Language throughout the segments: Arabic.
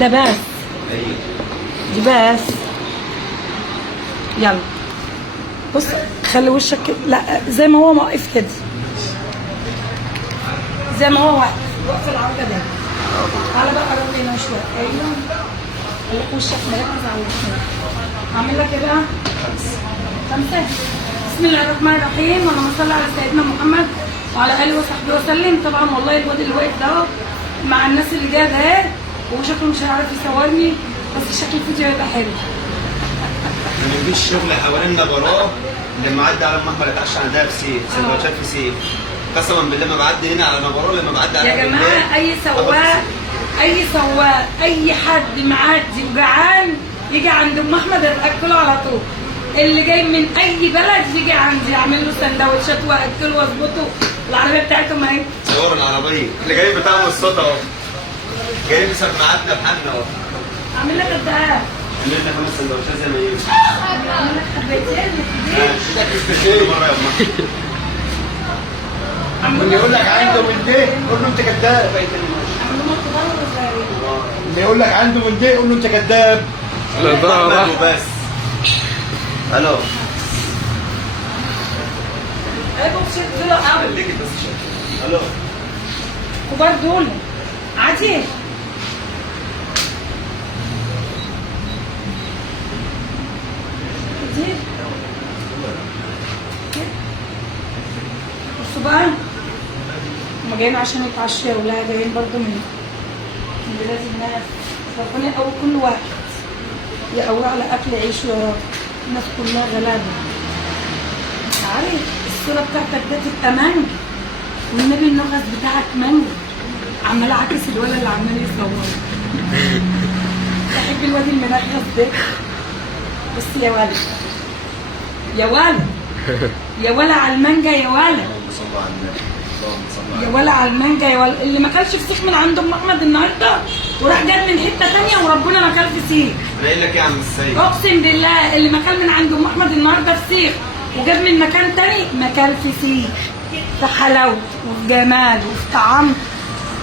ده بس. ايوه دي بس. يلا بص، خلي وشك كده، لا زي ما هو واقف كده، زي ما هو واقف العرضه ده. تعالى بقى قرب لي هنا شويه. ايوه خليك وشك مركز على الاثنين. هعمل لك ايه بقى؟ خمسه. بسم الله الرحمن الرحيم، اللهم صل على سيدنا محمد وعلى اله وصحبه وسلم. طبعا والله الواد اللي واقف ده مع الناس اللي جايه ده وشكله مش هيعرف يصورني، بس شكل الفيديو هيبقى حلو. ما بيجيش شغل حوالين نبراه. لما عدى على ام احمد اتعشى عندها في سيف، سندوتشات في سيف. قسما بالله ما بعدي هنا على نبراه، لما بعدي على يا جماعه اي سواق اي حد معدي وجعان يجي عند ام احمد اكله على طول. اللي جاي من اي بلد يجي عندي اعمل له سندوتشات واكله واظبطه. العربيه بتاعتهم اهي. صور العربيه اللي جاي بتاع الصوت اهو، جاي بسماعاتنا بحالنا اهو. اعمل لك قد ايه؟ عمل لنا 5 سندوتشات زي ما يجي. اعمل لك حبيتين كل مره يا ام اللي يقول لك عنده من ده قول له انت كذاب. اللي يقول لك عنده من ده قول له انت كذاب. احمد وبس. الو خليكي بس شويه. الو كبار دول عادي. كتير بصوا بقى، هما جايين عشان يتعشوا، ولا جايين برضه من بلاد الناس. ربنا يقوي كل واحد، يقوي على اكل عيشه يا رب. الناس كلها غلابه. عارف الصوره بتاعتك ده تبقى مانجا، والنبي النغز بتاعك مانجا. عمال عاكس الولد اللي عمال يصور. بحب الواد المنغص ده. بس يا ولد يا ولد يا ولد على المانجا يا ولد. اللهم صل على النبي. اللهم صل على يا ولد على المانجا يا ولد. اللي ما كلش فسيخ من عند ام احمد النهارده وراح جاب من حته ثانيه وربنا ما كل فسيخ. انا قايل لك ايه يا عم السيد؟ اقسم بالله اللي ما كل من عند ام احمد النهارده فسيخ وجاب من مكان ثاني ما كل فسيخ. في حلاوته وفي جماله وفي طعمه.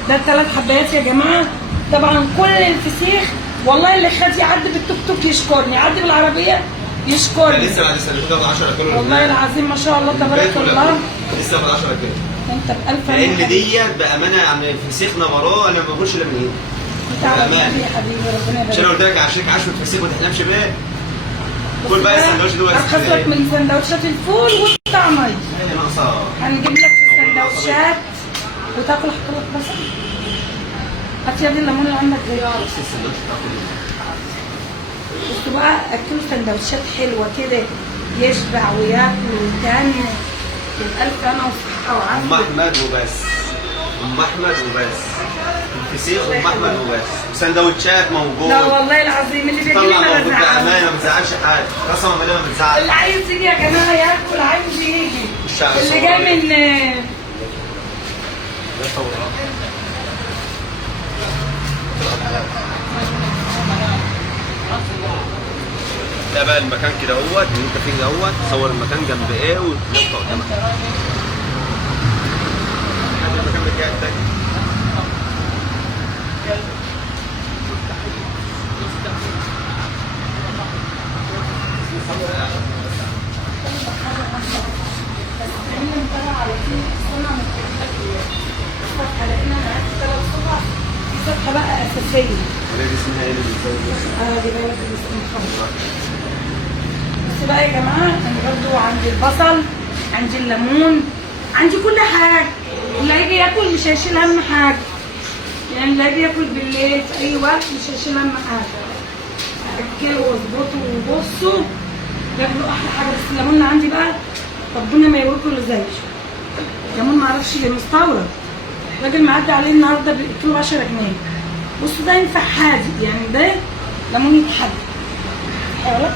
ده ال3 حبايات يا جماعه. طبعا كل الفسيخ والله اللي خد يعدي بالتوك توك يشكرني، يعدي بالعربيه يشكرني. لسه بعد سنتين تاخد 10 كيلو. والله العظيم ما شاء الله تبارك الله. لسه بعد 10 كيلو. انت بألف لان دي بامانه يعني فسيخ نبراه انا ما بقولش الا من هنا. بأمانه يا حبيبي ربنا يبارك. مش انا قلت لك عشان عشوه فسيخ ما تحلمش بيه. كل بقى السندوتش دول ارخص لك من سندوتشات الفول والطعميه. اللي ناقصه هنجيب لك السندوتشات وتاكل. احط لك بصل. هات يا ابني الليمون اللي عندك ده. بصوا بقى اكلوا سندوتشات حلوه كده يشبع وياكل ويتهنى. بالالف انا وصحه ام وعافيه. احمد وبس. ام احمد وبس. الفسيخ ام احمد وبس. وسندوتشات موجود. لا والله العظيم اللي بيجي لي طلع ما موجود بزعلش. بامانه ما بتزعلش حاجه. قسما بالله ما بتزعلش. اللي عايز يجي يا جماعه ياكل، عايز يجي. الشعب اللي جاي من ده بقى المكان كده اهوت اللي انت فيه اهوت. تصور المكان جنب ايه وتلف قدامك. المكان بتاعك التاني. فتحة بقى أساسية. دي اسمها ايه اللي بتسوي؟ دي بالك الاسم. بس بقى يا جماعة أنا برضو عندي البصل، عندي الليمون، عندي كل حاجة. اللي هيجي ياكل مش هيشيل هم حاجة. يعني اللي هيجي ياكل بالليل في أي وقت مش هيشيل هم حاجة. أكله واظبطه وبصوا ياكلوا أحلى حاجة. بس الليمون اللي عندي بقى ربنا ما يوريكم اللي زيه. الليمون معرفش ليه مستورد. الراجل معدي عليه النهارده بكيلو 10 جنيه. بصوا ده ينفع حادق، يعني ده ليمون يتحدق. حلو؟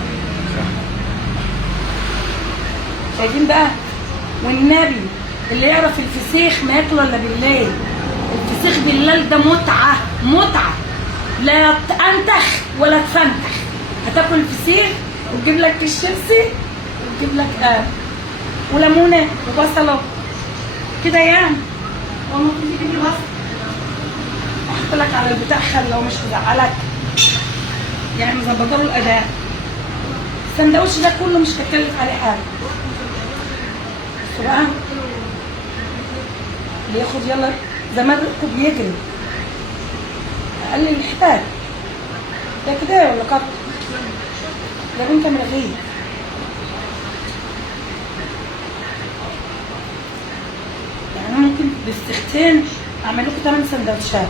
شايفين بقى؟ والنبي اللي يعرف الفسيخ ما ياكله الا بالليل. الفسيخ بالليل ده متعه متعه. لا تنتخ ولا تفنتخ. هتاكل الفسيخ وتجيب لك كيس شيبسي وتجيب لك وليمونه وبصله كده يعني. والله تيجي تجيب لي بصل. قلت لك على البتاع خل لو مش هزعلك، يعني مظبطه له الاداء. السندوتش ده كله مش هتكلف عليه حاجه. بصوا بقى بياخد يلا زي ما الركب بيجري، اقل الاحتاج ده كده ولا قط ده بنت ملغيه. يعني انا ممكن بالسختين اعمل لكم 8 سندوتشات،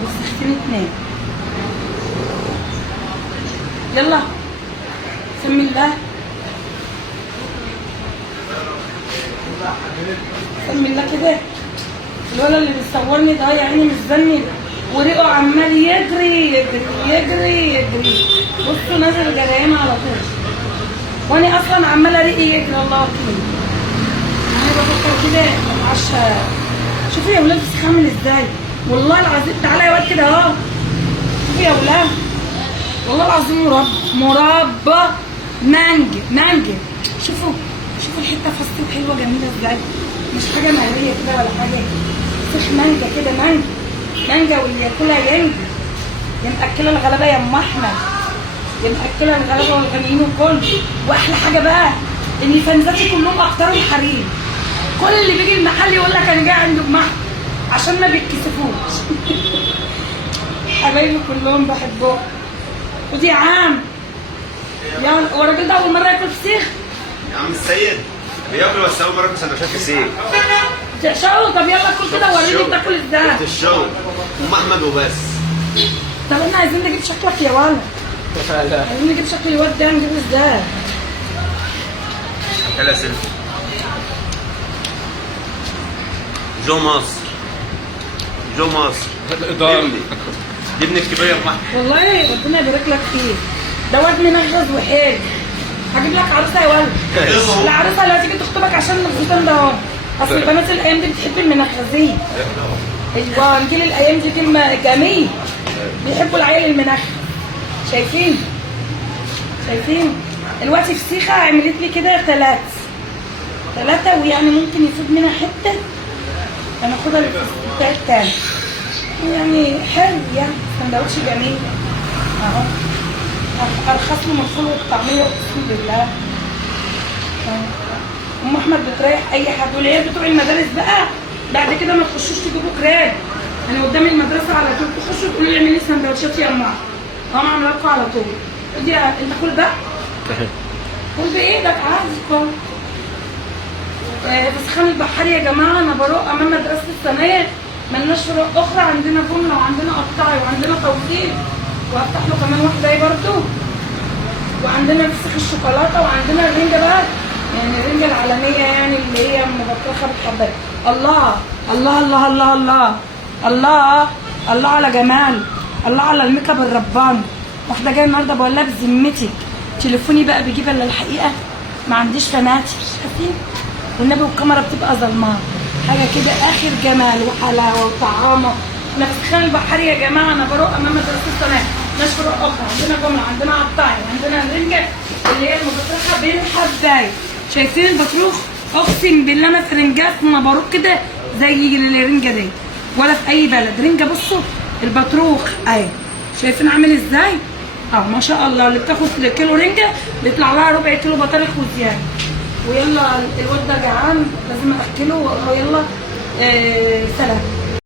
بالسختين 2. يلا سمي الله، سمي الله كده. الولد اللي بيصورني ده يا عيني مستني وريقه عمال يجري يجري يجري يجري. بصوا نازل جريان على طول، وانا اصلا عماله ريقي يجري. الله اكبر، انا بفكر كده اتعشى. شوفوا يا ولاد الفسيخ عامل ازاي، والله العظيم. تعالى يا واد كده اهو، شوفوا يا ولاد والله العظيم مربى مانجا. شوفوا الحته فصل حلوه جميله ازاي، مش حاجه مقليه كده ولا حاجه. فسيخ مانجا كده، مانجا واللي ياكلها ينجي. يا مأكله الغلابه يا ام احمد، يا مأكله الغلابه والغنيين وكل. واحلى حاجه بقى ان فانزاتي كلهم اكترهم حريم. كل اللي بيجي المحل يقول لك انا جاي عند ام احمد عشان ما بيتكسفوش. حبايبي كلهم بحبهم. ودي يا عم، يا هو الراجل ده اول مره ياكل فسيخ؟ يا عم السيد بياكل بس اول مره ياكل سندوتشات فسيخ. تعشقه؟ طب يلا كل كده وريني بتاكل ازاي. شفت الشغل ام احمد وبس. طب احنا عايزين نجيب شكلك يا ولد، عايزين نجيب شكل الواد ده، نجيبه ازاي؟ يلا سيلفي جو مصر، جو مصر دي ابنك كبير يا ام احمد. والله ربنا يبارك لك فيه، ده واد منغز وحيل. هجيب لك عروسه يا ولد. العروسه اللي هتيجي تخطبك عشان الفستان ده اهو. اصل البنات الايام دي بتحب المنغزين. ايوه جيل الايام دي كلمه جميل، بيحبوا العيال المنغز. شايفين دلوقتي فسيخه عملت لي كده 3 ويعني ممكن يفوت منها حته هناخدها للفستان التاني. يعني حلو، يعني سندوتش جميل اهو، ارخص له من الفول والطعميه اقسم بالله. ام احمد بتريح اي حد. والعيال بتوع المدارس بقى بعد كده ما تخشوش تجيبوا كراب، انا قدام المدرسه على طول تخشوا تقولوا لي اعملي لي سندوتشات يا ام احمد، انا عامله لكم على طول. ادي انت كل بقى كل بايدك عايز. فسخان البحار يا جماعه انا بروق امام مدرسه الثانيه، ملناش فروع اخرى. عندنا جمله وعندنا قطاعي وعندنا توصيل، وهفتح له كمان واحده اهي برده. وعندنا فسيخ الشوكولاته، وعندنا الرنجه بقى، يعني الرنجه العالميه يعني اللي هي مبطرخه بالحبايه. الله الله الله الله الله الله الله على جمال، الله على الميك اب الرباني. واحده جايه النهارده بقول لها بذمتك تليفوني بقى بيجيب الا الحقيقه، ما عنديش فناتر. شايفين والنبي والكاميرا بتبقى ظلمه حاجه كده اخر جمال وحلاوه وطعامه. احنا في فسخان البحار يا جماعه، انا بروق امام مدرسه الصناعه، مالناش فروع اخرى. عندنا جمله، عندنا قطاعي، عندنا الرنجه اللي هي المبطرخه بالحبايه. شايفين البطروخ؟ اقسم بالله ما في رنجات ما بروق كده زي الرنجه دي ولا في اي بلد. رنجه بصوا البطروخ اهي، شايفين عامل ازاي؟ ما شاء الله. اللي بتاخد كيلو رنجه بيطلع لها ربع كيلو بطارخ وزياده. ويلا الواد ده جعان لازم اكله، ويلا سلام.